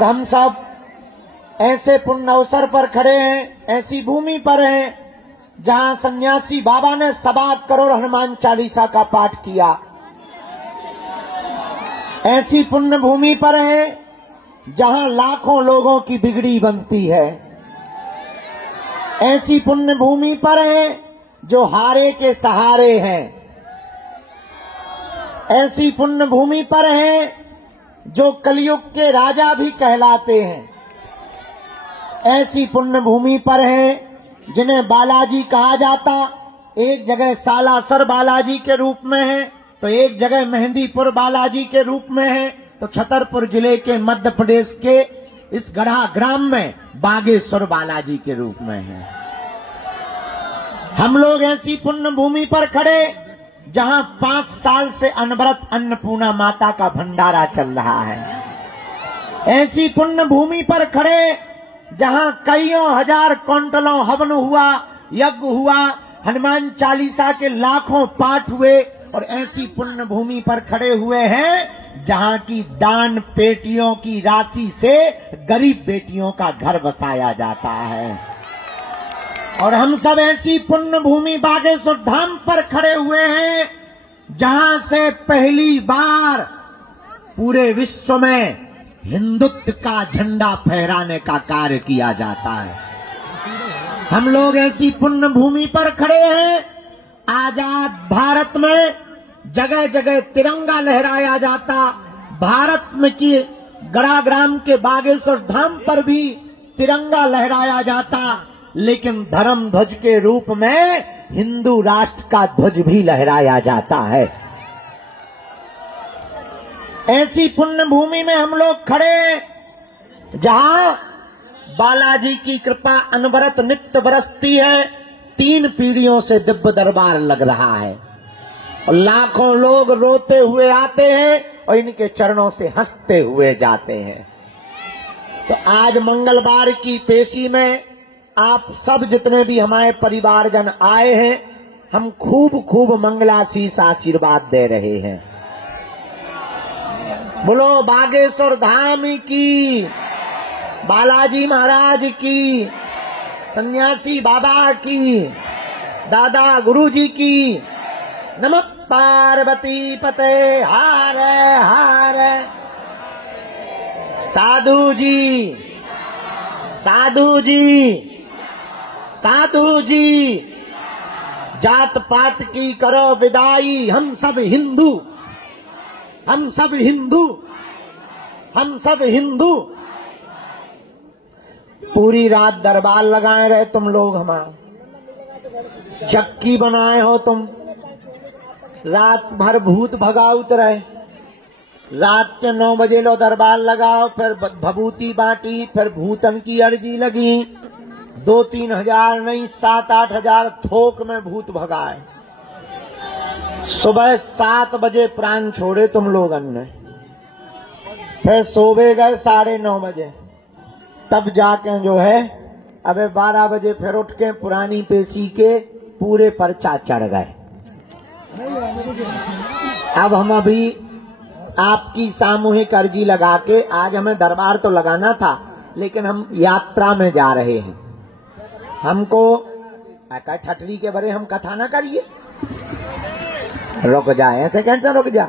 और हम सब ऐसे पुण्य अवसर पर खड़े हैं, ऐसी भूमि पर हैं जहां सन्यासी बाबा ने 7 करोड़ हनुमान चालीसा का पाठ किया। ऐसी पुण्य भूमि पर हैं जहां लाखों लोगों की बिगड़ी बनती है। ऐसी पुण्य भूमि पर हैं जो हारे के सहारे हैं। ऐसी पुण्य भूमि पर हैं जो कलयुग के राजा भी कहलाते हैं। ऐसी पुण्य भूमि पर हैं जिन्हें बालाजी कहा जाता। एक जगह सालासर बालाजी के रूप में है, तो एक जगह मेहंदीपुर बालाजी के रूप में है, तो छतरपुर जिले के मध्य प्रदेश के इस गढ़ा ग्राम में बागेश्वर बालाजी के रूप में है। हम लोग ऐसी पुण्य भूमि पर खड़े जहां 5 साल से अनवरत अन्नपूर्णा माता का भंडारा चल रहा है। ऐसी पुण्य भूमि पर खड़े जहां कईयों हजार क्विंटलों हवन हुआ, यज्ञ हुआ, हनुमान चालीसा के लाखों पाठ हुए। और ऐसी पुण्य भूमि पर खड़े हुए हैं जहां की दान पेटियों की राशि से गरीब बेटियों का घर बसाया जाता है। और हम सब ऐसी पुण्य भूमि बागेश्वर धाम पर खड़े हुए हैं जहां से पहली बार पूरे विश्व में हिंदुत्व का झंडा फहराने का कार्य किया जाता है। हम लोग ऐसी पुण्य भूमि पर खड़े हैं, आजाद भारत में जगह जगह तिरंगा लहराया जाता। भारत में की गढ़ा ग्राम के बागेश्वर धाम पर भी तिरंगा लहराया जाता, लेकिन धर्म ध्वज के रूप में हिंदू राष्ट्र का ध्वज भी लहराया जाता है। ऐसी पुण्य भूमि में हम लोग खड़े जहां बालाजी की कृपा अनवरत नित्य बरसती है। 3 पीढ़ियों से दिव्य दरबार लग रहा है और लाखों लोग रोते हुए आते हैं और इनके चरणों से हंसते हुए जाते हैं। तो आज मंगलवार की पेशी में आप सब जितने भी हमारे परिवारजन आए हैं, हम खूब खूब मंगलाशीष आशीर्वाद दे रहे हैं। बोलो बागेश्वर धाम की, बालाजी महाराज की, सन्यासी बाबा की, दादा गुरुजी की। नमः पार्वती पते हार हार। साधु जी, साधु जी, साधु जी, जात पात की करो विदाई, हम सब हिंदू, हम सब हिंदू, हम सब हिंदू। पूरी रात दरबार लगाए रहे तुम लोग, हमारा चक्की बनाए हो तुम, रात भर भूत भगाउत रहे। रात के 9 बजे लो दरबार लगाओ, फिर भभूति बांटी, फिर भूतन की अर्जी लगी। 2-3 हजार नहीं 7-8 हजार थोक में भूत भगाए। सुबह 7 बजे प्राण छोड़े तुम लोगन ने, फिर सोवे गए 9:30 बजे, तब जाके जो है अबे 12 बजे फिर उठ के पुरानी पेशी के पूरे पर्चा चढ़ गए। अब हम अभी आपकी सामूहिक अर्जी लगा के, आज हमें दरबार तो लगाना था लेकिन हम यात्रा में जा रहे हैं। हमको ठटरी के बरे हम कथा ना करिए, रुक जाए, ऐसे कैसे रुक जा।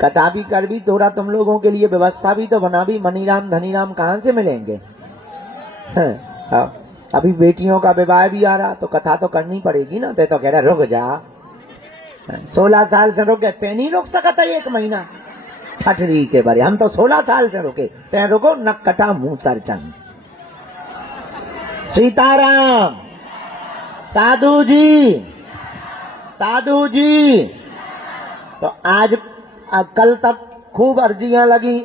कथा भी कर भी, थोड़ा तुम लोगों के लिए व्यवस्था भी तो बना भी। मनीराम धनीराम कहाँ से मिलेंगे? अभी बेटियों का विवाह भी आ रहा, तो कथा तो करनी पड़ेगी ना। तो कह रहा रुक जा, 16 साल से रुके, ते नहीं रुक सकता 1 महीना ठटरी के बारे। हम तो 16 साल से रुके, ते रुको नक कटा मुंह सर चंद। सीताराम। साधु जी, साधु जी। तो आज कल तक खूब अर्जियां लगी,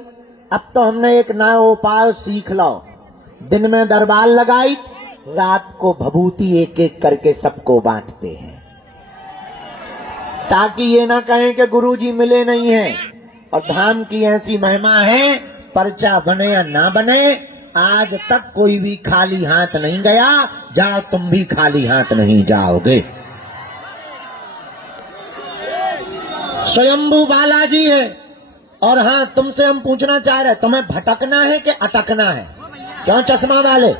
अब तो हमने एक नया उपाय सीख लो। दिन में दरबार लगाई, रात को भभूति एक एक करके सबको बांटते हैं, ताकि ये ना कहें कि गुरुजी मिले नहीं हैं। और धाम की ऐसी महिमा है, पर्चा बने या ना बने, आज तक कोई भी खाली हाथ नहीं गया। जाओ तुम भी खाली हाथ नहीं जाओगे। स्वयंभू बालाजी है, और हाँ, तुमसे हम पूछना चाह रहे, तुम्हें भटकना है कि अटकना है? क्यों चश्मा वाले,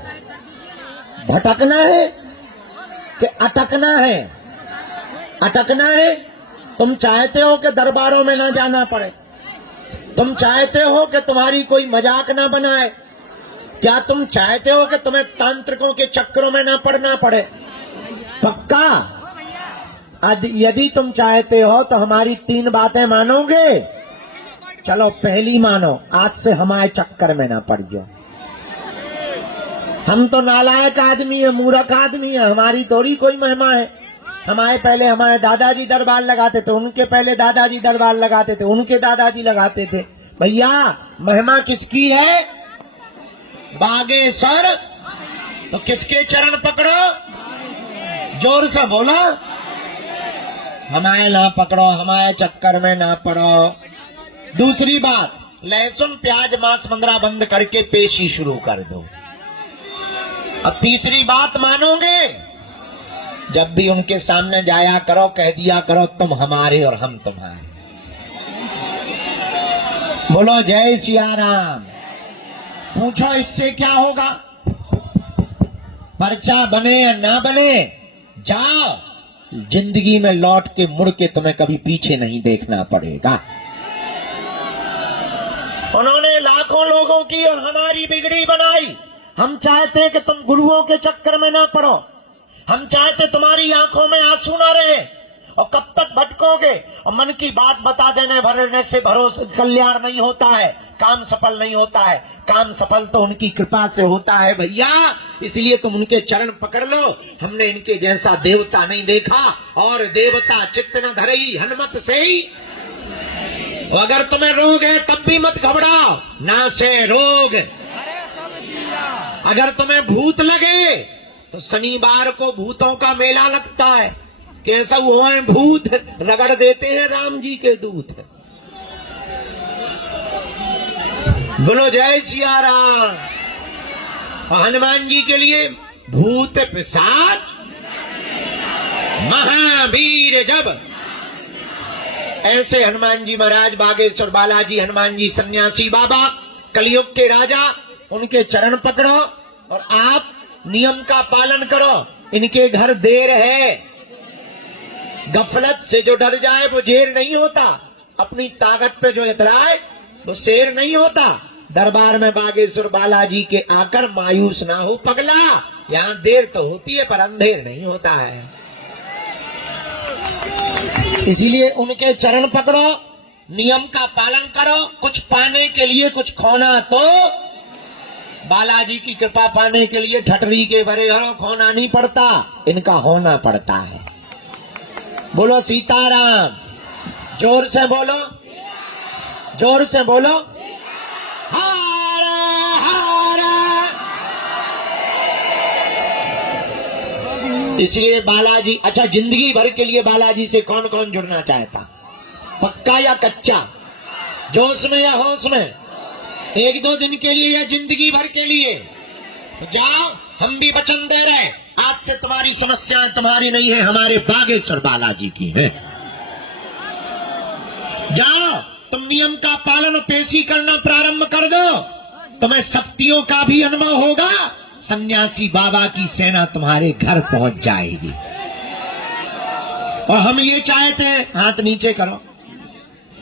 भटकना है कि अटकना है? अटकना है। तुम चाहते हो कि दरबारों में ना जाना पड़े, तुम चाहते हो कि तुम्हारी कोई मजाक ना बनाए, क्या तुम चाहते हो कि तुम्हें तांत्रिकों के चक्करों में ना पड़ना पड़े? पक्का? यदि तुम चाहते हो तो हमारी 3 बातें मानोगे? चलो पहली मानो, आज से हमारे चक्कर में ना पड़ जाओ। हम तो नालायक आदमी है, मूर्ख आदमी है, हमारी थोड़ी कोई महिमा है। हमारे दादाजी दरबार लगाते थे, उनके पहले दादाजी दरबार लगाते थे, उनके दादाजी लगाते थे। भैया महिमा किसकी है? बागेश्वर। तो किसके चरण पकड़ो? जोर से बोलो। हमारे ना पकड़ो, हमारे चक्कर में ना पड़ो। दूसरी बात, लहसुन प्याज मांस मंगरा बंद करके पेशी शुरू कर दो। अब तीसरी बात मानोगे? जब भी उनके सामने जाया करो, कह दिया करो तुम हमारे और हम तुम्हारे। बोलो जय सिया राम। पूछो इससे क्या होगा? पर्चा बने या ना बने, जाओ, जिंदगी में लौट के मुड़ के तुम्हें कभी पीछे नहीं देखना पड़ेगा। उन्होंने लाखों लोगों की और हमारी बिगड़ी बनाई। हम चाहते हैं कि तुम गुरुओं के चक्कर में ना पड़ो, हम चाहते तुम्हारी आंखों में आंसू ना रहे। और कब तक भटकोगे? और मन की बात बता देने भरने से भरोसे कल्याण नहीं होता है, काम सफल नहीं होता है। काम सफल तो उनकी कृपा से होता है भैया, इसलिए तुम उनके चरण पकड़ लो। हमने इनके जैसा देवता नहीं देखा, और देवता चित्त न धरई हनुमत से ही। अगर तुम्हें रोग है तब भी मत घबराओ, ना से रोग। अगर तुम्हें भूत लगे तो शनिवार को भूतों का मेला लगता है, कैसा वो है भूत, रगड़ देते हैं राम जी के दूत। बोलो जय सिया राम। हनुमान जी के लिए भूत पिशाच महावीर जब, ऐसे हनुमान जी महाराज, बागेश्वर बालाजी हनुमान जी सन्यासी बाबा, कलयुग के राजा, उनके चरण पकड़ो और आप नियम का पालन करो। इनके घर देर है, गफलत से जो डर जाए वो जेर नहीं होता, अपनी ताकत पे जो इतराए वो शेर नहीं होता। दरबार में बागेश्वर बालाजी के आकर मायूस ना हो पगला, यहाँ देर तो होती है पर अंधेर नहीं होता है। इसीलिए उनके चरण पकड़ो, नियम का पालन करो। कुछ पाने के लिए कुछ खोना, तो बालाजी की कृपा पाने के लिए ठटरी के भरे घरों खोना नहीं पड़ता, इनका होना पड़ता है। बोलो सीताराम। जोर से बोलो, जोर से बोलो। हारा हारा। इसलिए बालाजी, अच्छा जिंदगी भर के लिए बालाजी से कौन कौन जुड़ना चाहता? पक्का या कच्चा? जोश में या होश में? 1-2 दिन के लिए या जिंदगी भर के लिए? तो जाओ, हम भी वचन दे रहे, आज से तुम्हारी समस्याएं तुम्हारी नहीं है, हमारे बागेश्वर बालाजी की है। जाओ, तुम नियम का पालन पेशी करना प्रारंभ कर दो, तुम्हें शक्तियों का भी अनुभव होगा। सन्यासी बाबा की सेना तुम्हारे घर पहुंच जाएगी। और हम ये चाहते हैं, हाथ नीचे करो,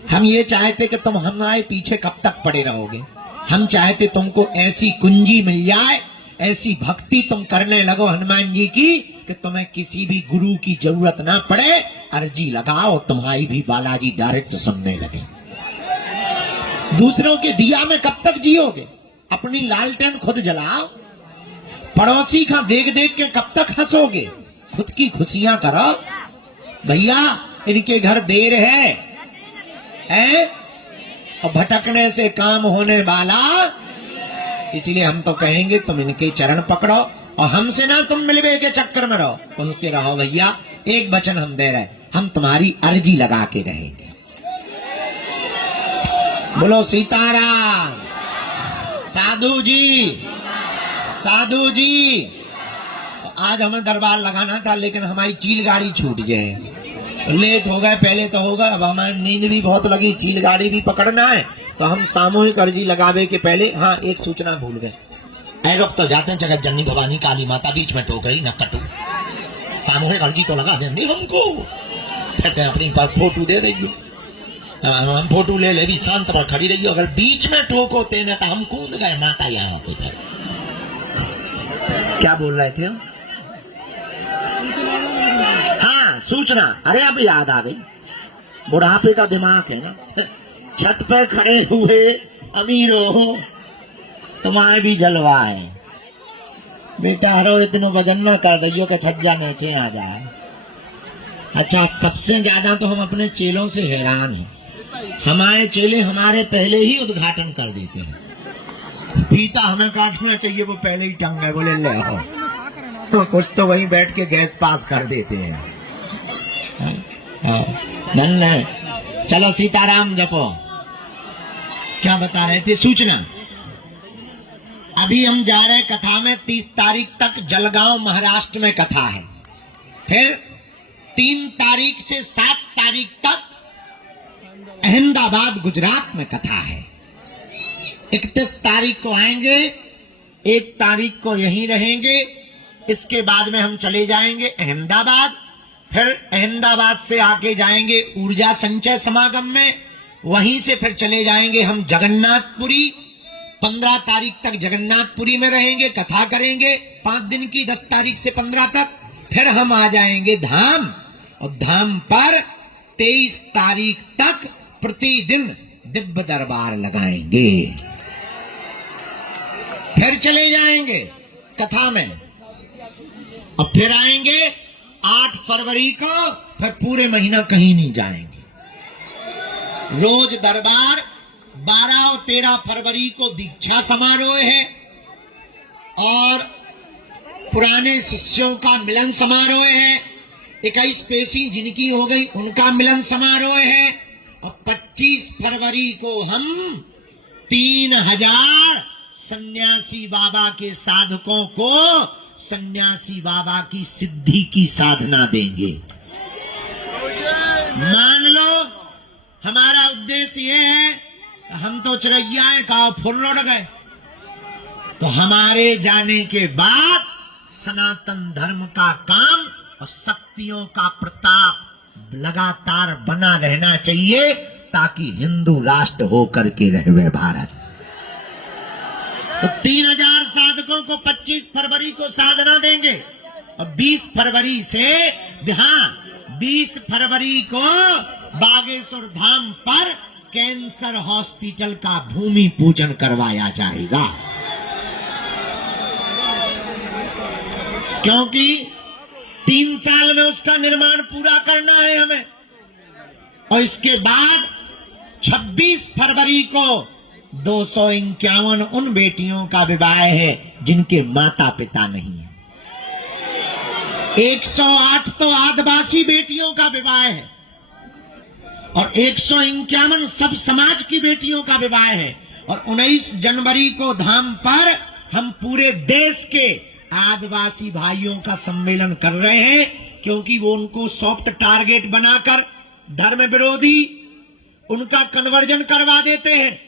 हम ये चाहते कि तुम हमारे पीछे कब तक पड़े रहोगे। हम चाहते तुमको ऐसी कुंजी मिल जाए, ऐसी भक्ति तुम करने लगो हनुमान जी की कि तुम्हें किसी भी गुरु की जरूरत ना पड़े। अर्जी लगाओ, तुम्हारी भी बालाजी डायरेक्ट सुनने लगे। दूसरों के दिया में कब तक जियोगे? अपनी लालटेन खुद जलाओ। पड़ोसी का देख देख के कब तक हंसोगे? खुद की खुशियां करो। भैया इनके घर देर है, और भटकने से काम होने वाला। इसलिए हम तो कहेंगे तुम इनके चरण पकड़ो, और हमसे ना तुम मिलवे के चक्कर में रहो, पहुंचते रहो। भैया एक वचन हम दे रहे, हम तुम्हारी अर्जी लगा के रहेंगे। बोलो सीताराम। साधु जी, साधु जी, आज हमें दरबार लगाना था, लेकिन हमारी चील गाड़ी छूट जाए, लेट हो गए, पहले तो होगा, अब हमारी नींद भी बहुत लगी, चील गाड़ी भी पकड़ना है, तो हम सामूहिक अर्जी लगावे के पहले हाँ एक सूचना भूल गए। रुक तो जाते हैं, जगत जननी भवानी काली माता बीच में टोक गई, न कटू, सामूहिक अर्जी तो लगा देंगे हमको, कहते हैं अपनी फोटो दे देंगे, हम फोटो ले ले भी शांत पर खड़ी रही, अगर बीच में टोको तेने तो हम कूद गए माता यहाँ से। फिर क्या बोल रहे थे हम? हाँ सूचना, अरे अब याद आ गई, बुढ़ापे का दिमाग है ना। छत पे खड़े हुए अमीरो हो, तुम्हारे भी जलवा है बेटा, हरो इतने वजन न कर दियो कि छज्जा नीचे आ जाए। अच्छा, सबसे ज्यादा तो हम अपने चेलों से हैरान हैं, हमारे चेले हमारे पहले ही उद्घाटन कर देते हैं, फीता हमें काटना चाहिए वो पहले ही टंग गए, बोले ले आओ, तो कुछ तो वहीं बैठ के गैस पास कर देते हैं। धन्य, चलो सीताराम जपो। क्या बता रहे थे? सूचना, अभी हम जा रहे कथा में, 30 तारीख तक जलगांव महाराष्ट्र में कथा है, फिर 3 तारीख से 7 तारीख तक अहमदाबाद गुजरात में कथा है। 31 तारीख को आएंगे, 1 तारीख को यहीं रहेंगे, इसके बाद में हम चले जाएंगे अहमदाबाद, फिर अहमदाबाद से आके जाएंगे ऊर्जा संचय समागम में, वहीं से फिर चले जाएंगे हम जगन्नाथपुरी, 15 तारीख तक जगन्नाथपुरी में रहेंगे, कथा करेंगे 5 दिन की, 10 तारीख से 15 तक, फिर हम आ जाएंगे धाम, और धाम पर 23 तारीख तक प्रतिदिन दिव्य दरबार लगाएंगे, फिर चले जाएंगे कथा में, और फिर आएंगे 8 फरवरी को, फिर पूरे महीना कहीं नहीं जाएंगे, रोज दरबार। 12 और 13 फरवरी को दीक्षा समारोह है, और पुराने शिष्यों का मिलन समारोह है, 21 पेशी जिनकी हो गई उनका मिलन समारोह है, और 25 फरवरी को हम 3000 सन्यासी बाबा के साधकों को सन्यासी बाबा की सिद्धि की साधना देंगे। मान लो हमारा उद्देश्य ये है, हम तो चिड़ैया का फुल उड़ गए, तो हमारे जाने के बाद सनातन धर्म का काम और शक्तियों का प्रताप लगातार बना रहना चाहिए, ताकि हिंदू राष्ट्र होकर के रहे भारत। तो 3000 साधकों को 25 फरवरी को साधना देंगे, और 20 फरवरी से, हाँ 20 फरवरी को बागेश्वर धाम पर कैंसर हॉस्पिटल का भूमि पूजन करवाया जाएगा, क्योंकि 3 साल में उसका निर्माण पूरा करना है हमें। और इसके बाद 26 फरवरी को 251 उन बेटियों का विवाह है जिनके माता पिता नहीं है, 108 तो आदिवासी बेटियों का विवाह है, और 151 सब समाज की बेटियों का विवाह है। और 19 जनवरी को धाम पर हम पूरे देश के आदिवासी भाइयों का सम्मेलन कर रहे हैं, क्योंकि वो उनको सॉफ्ट टारगेट बनाकर धर्म विरोधी उनका कन्वर्जन करवा देते हैं,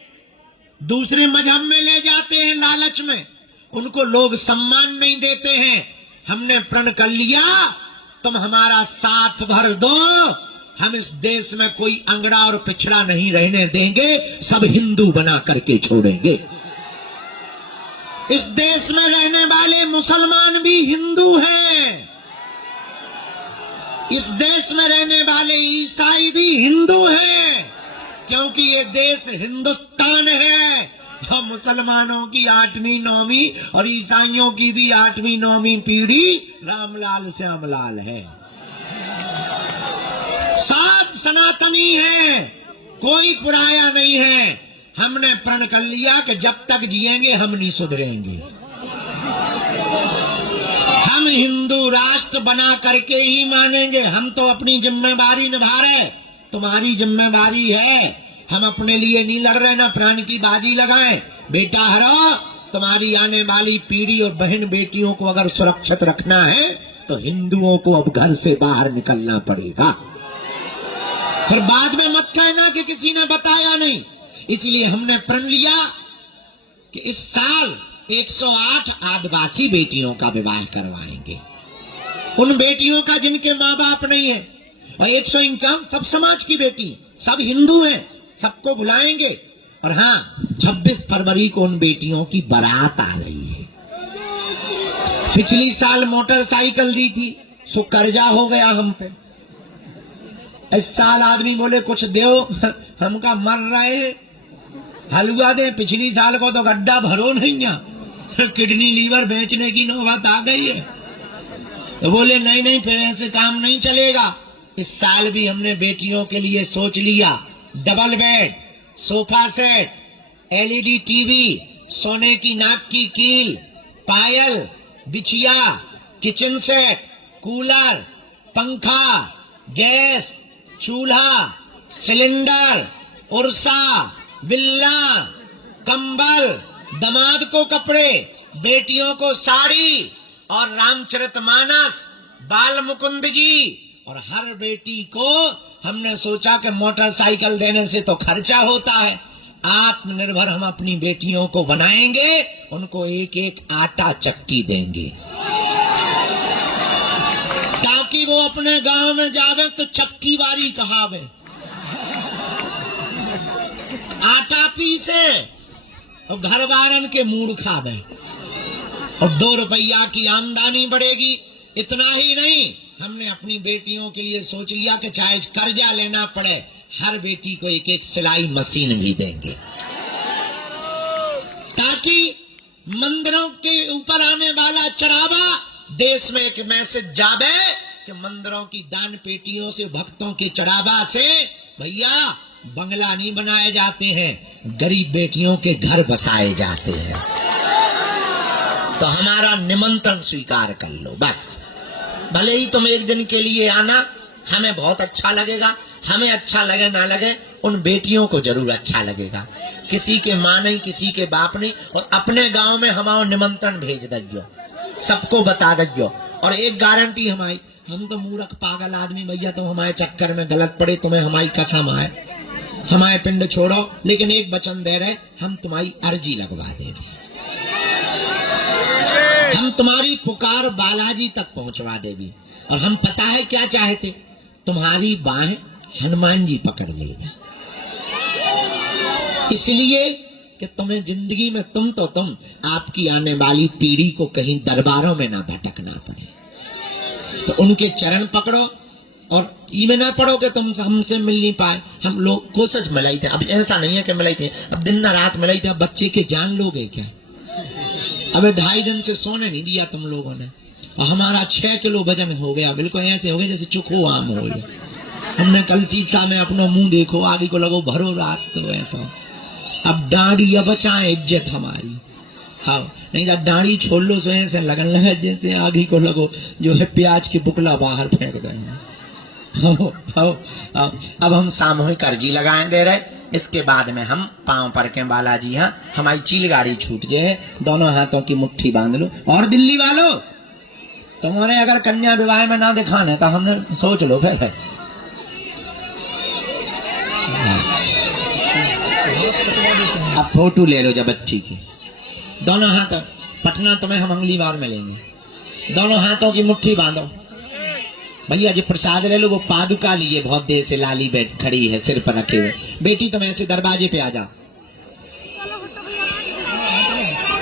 दूसरे मजहब में ले जाते हैं, लालच में उनको लोग सम्मान नहीं देते हैं। हमने प्रण कर लिया, तुम हमारा साथ भर दो, हम इस देश में कोई अंगड़ा और पिछड़ा नहीं रहने देंगे, सब हिंदू बना करके छोड़ेंगे। इस देश में रहने वाले मुसलमान भी हिंदू हैं, इस देश में रहने वाले ईसाई भी हिंदू हैं, क्योंकि ये देश हिंदुस्तान है। हम मुसलमानों की 8वीं 9वीं और ईसाइयों की भी 8वीं 9वीं पीढ़ी रामलाल श्यामलाल है, सब सनातनी है, कोई पुराया नहीं है। हमने प्रण कर लिया कि जब तक जिएंगे हम नहीं सुधरेंगे, हम हिंदू राष्ट्र बना करके ही मानेंगे। हम तो अपनी जिम्मेदारी निभा रहे, तुम्हारी जिम्मेदारी है, हम अपने लिए नहीं लड़ रहे, ना प्राण की बाजी लगाएं। बेटा हरो, तुम्हारी आने वाली पीढ़ी और बहन बेटियों को अगर सुरक्षित रखना है तो हिंदुओं को अब घर से बाहर निकलना पड़ेगा। फिर बाद में मत कहना कि किसी ने बताया नहीं। इसलिए हमने प्रण लिया कि इस साल 108 आदिवासी बेटियों का विवाह करवाएंगे, उन बेटियों का जिनके माँ बाप नहीं है, और 151 सब समाज की बेटी, सब हिंदू हैं, सबको बुलाएंगे। और हाँ, 26 फरवरी को उन बेटियों की बारात आ रही है। पिछली साल मोटरसाइकिल दी थी, सो कर्जा हो गया हम पे। इस साल आदमी बोले कुछ दो, हमका मर रहे हैं, हलवा दे। पिछली साल को तो गड्ढा भरो नहीं, किडनी लीवर बेचने की नौबत आ गई है। तो बोले नहीं नहीं, फिर ऐसे काम नहीं चलेगा। इस साल भी हमने बेटियों के लिए सोच लिया, double bed, sofa set, LED TV, सोने की नाक की कील, पायल, बिछिया, किचन सेट, कूलर, पंखा, गैस, चूल्हा, सिलेंडर, उर्सा, बिल्ला, कंबल, दामाद को कपड़े, बेटियों को साड़ी और रामचरितमानस, बाल मुकुंद जी। और हर बेटी को हमने सोचा कि मोटरसाइकिल देने से तो खर्चा होता है, आत्मनिर्भर हम अपनी बेटियों को बनाएंगे, उनको एक एक आटा चक्की देंगे, ताकि वो अपने गांव में जावे तो चक्की बारी कहावे, आटा पीसे और घर वारन के मूड खावे, और 2 रुपया की आमदनी बढ़ेगी। इतना ही नहीं, हमने अपनी बेटियों के लिए सोच लिया कि चाहे कर्जा लेना पड़े, हर बेटी को एक एक सिलाई मशीन भी देंगे, ताकि मंदिरों के ऊपर आने वाला चढ़ावा देश में एक मैसेज जावे कि मंदिरों की दान पेटियों से, भक्तों के चढ़ावा से भैया बंगला नहीं बनाए जाते हैं, गरीब बेटियों के घर बसाए जाते हैं। तो हमारा निमंत्रण स्वीकार कर लो बस। भले ही तुम एक दिन के लिए आना, हमें बहुत अच्छा लगेगा, हमें अच्छा लगे ना लगे, उन बेटियों को जरूर अच्छा लगेगा। किसी के माँ नहीं, किसी के बाप नहीं, और अपने गांव में हमारा निमंत्रण भेज दियो, सबको बता दियो। और एक गारंटी हमारी, हम तो मूर्ख पागल आदमी भैया, तुम हमारे चक्कर में गलत पड़े, तुम्हें हमारी कसम आए, हमारे पिंड छोड़ो, लेकिन एक वचन दे रहे, हम तुम्हारी अर्जी लगवा देंगे, हम तुम्हारी पुकार बालाजी तक पहुंचवा देगी। और हम पता है क्या चाहते, तुम्हारी बाहें हनुमान जी पकड़ लेगा, इसलिए कि तुम्हें जिंदगी में तुम आपकी आने वाली पीढ़ी को कहीं दरबारों में ना भटकना पड़े। तो उनके चरण पकड़ो, और ये ना पड़ो कि तुम हमसे मिल नहीं पाए। हम लोग कोशिश मिलाई थे, अब ऐसा नहीं है कि मिलाई थे, अब दिन ना रात मिलाई थे। अब बच्चे के जान लोगे क्या? अबे 2.5 दिन से सोने नहीं दिया तुम लोगों ने, और हमारा 6 किलो वजन हो गया, बिल्कुल ऐसे हो गया जैसे चुखो आम हो गया। हमने कल शीशा में अपना मुंह देखो, आगे को लगो भरो रात, तो ऐसा। अब डांडी अब बचाए इज्जत हमारी, हाँ नहीं तो डांडी छोड़ लो, सो ऐसे लगन लगे जैसे आगे को लगो जो है प्याज की बुकला बाहर फेंक देंगे। अब हम सामूहिक अर्जी लगाए दे रहे, इसके बाद में हम पांव पर के बालाजी, हाँ हमारी चील गाड़ी छूट जाए, दोनों हाथों की मुट्ठी बांध लो। और दिल्ली वालों, तुम्हारे अगर कन्या विवाह में ना दिखाने तो हमने सोच लो फिर है। अब फोटो ले लो जब बच्ची की, दोनों हाथ, पटना तुम्हें हम अगली बार मिलेंगे, दोनों हाथों की मुट्ठी बांधो। भैया जी प्रसाद ले लो, वो पादुका लिए बहुत देर से लाली बैठ खड़ी है सिर पर रखे हुए। बेटी तुम ऐसे दरवाजे पे आ जाओ,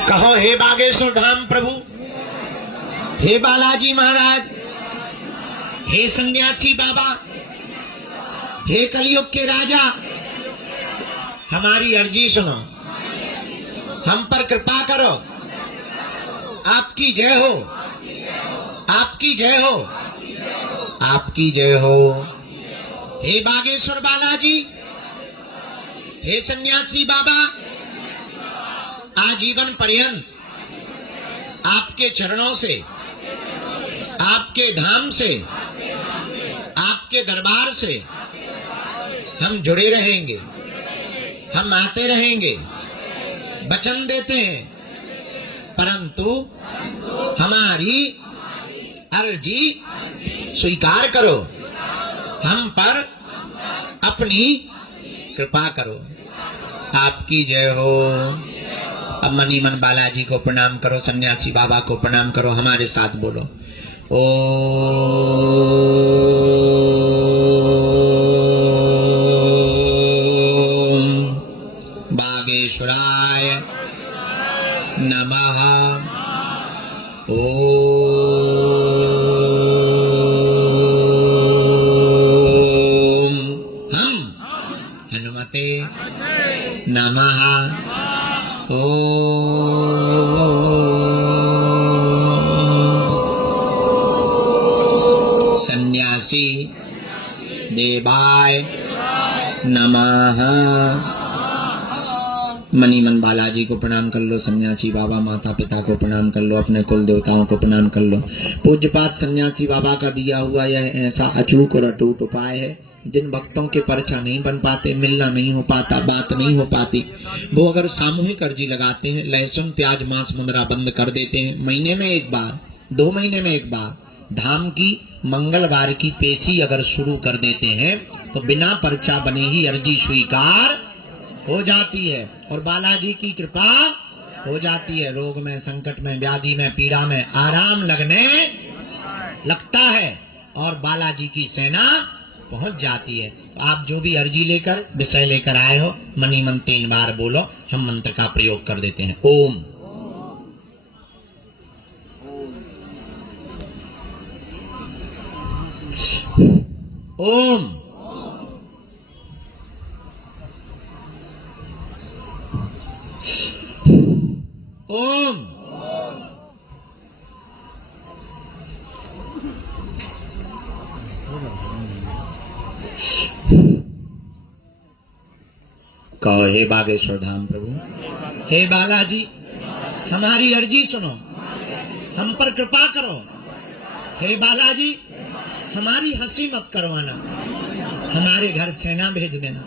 कहो हे बागेश्वर धाम प्रभु, हे बालाजी महाराज, हे सन्यासी बाबा, हे कलयुग के राजा, हमारी अर्जी सुनो, हम पर कृपा करो, आपकी जय हो, आपकी जय हो, आपकी जय हो। हे बागेश्वर बालाजी, हे सन्यासी बाबा, आजीवन पर्यंत आपके चरणों से, आपके धाम से, आपके दरबार से हम जुड़े रहेंगे, हम आते रहेंगे, वचन देते हैं, परंतु हमारी अर्जी स्वीकार करो, हम पर अपनी कृपा करो। आपकी जय हो। अब मनी मन बालाजी को प्रणाम करो, सन्यासी बाबा को प्रणाम करो, हमारे साथ बोलो ओम बागेश्वराय नमः। ओम हम हनुमते नमः। सन्यासी देवाय नमः। मनी मन बालाजी को प्रणाम कर लो, सन्यासी बाबा माता पिता को प्रणाम कर लो, अपने कुल देवताओं को प्रणाम कर लो। पूज्यपात सन्यासी बाबा का दिया हुआ यह ऐसा अचूक और अटूट उपाय है, जिन भक्तों के पर्चा नहीं बन पाते, मिलना नहीं हो पाता, बात नहीं हो पाती, वो अगर सामूहिक अर्जी लगाते हैं, लहसुन प्याज मांस मुंदरा बंद कर देते हैं, महीने में एक बार 2 महीने में एक बार धाम की मंगलवार की पेशी अगर शुरू कर देते हैं तो बिना पर्चा बने ही अर्जी स्वीकार हो जाती है और बालाजी की कृपा हो जाती है। रोग में, संकट में, व्याधि में, पीड़ा में आराम लगने लगता है और बालाजी की सेना पहुंच जाती है। तो आप जो भी अर्जी लेकर विषय लेकर आए हो, मनी मन 3 बार बोलो, हम मंत्र का प्रयोग कर देते हैं। ओम ओम ओम कहो, हे बागेश्वर धाम प्रभु, हे बालाजी, हमारी अर्जी सुनो, हम पर कृपा करो। हे बालाजी, हमारी हंसी मत करवाना, हमारे घर सेना भेज देना।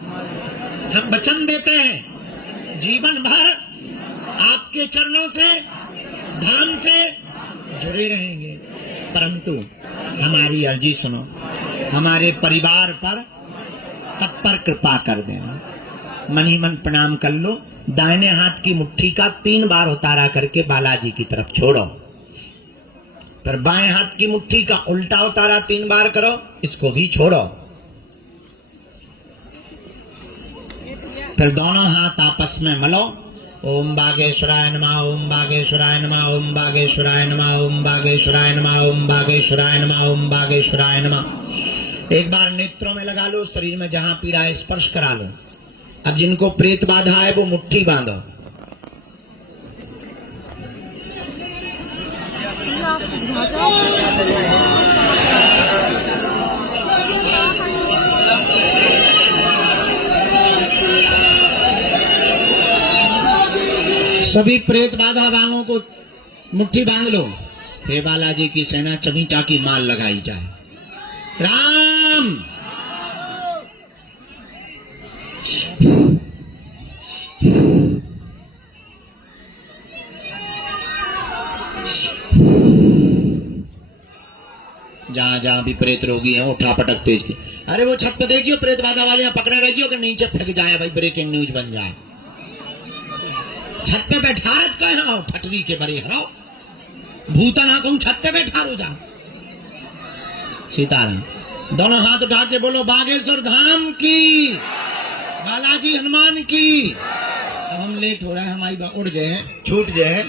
हम वचन देते हैं जीवन भर आपके चरणों से, धाम से जुड़े रहेंगे, परंतु हमारी अर्जी सुनो, हमारे परिवार पर, सब पर कृपा कर देना। मनी मन प्रणाम कर लो। दाहिने हाथ की मुट्ठी का 3 बार उतारा करके बालाजी की तरफ छोड़ो, फिर बाएं हाथ की मुट्ठी का उल्टा उतारा 3 बार करो, इसको भी छोड़ो, फिर दोनों हाथ आपस में मलो। ओम बागेश्वराय नमः, ओम बागेश्वराय नमः, ओम बागेश्वराय नमः, ओम बागेश्वराय नमः, ओम बागेश्वराय नमः, ओम बागेश्वराय नमः। एक बार नेत्रों में लगा लो, शरीर में जहां पीड़ा है स्पर्श करा लो। अब जिनको प्रेत बाधा है वो मुट्ठी बांधो। सभी प्रेत बाधा वालों को मुट्ठी बांध लो। हे बालाजी की सेना चमीचा की माल लगाई जाए। राम जहां जहां भी प्रेत रोगी है उठा पटक तेज की। अरे वो छत पे देखियो, प्रेत बाधा वाले यहाँ पकड़े रहियो कि नीचे फेंक जाए भाई, ब्रेकिंग न्यूज बन जाए। छत पे बैठा रख का यहाँ ठटरी के बरे हराओ, भूतन आ कहूं छत पे बैठा रो जा। सीताराम। दोनों हाथ उठा के बोलो बागेश्वर धाम की, बालाजी हनुमान की। अब हम लेट हो रहा है, हमारी उड़ जाए, छूट जाए।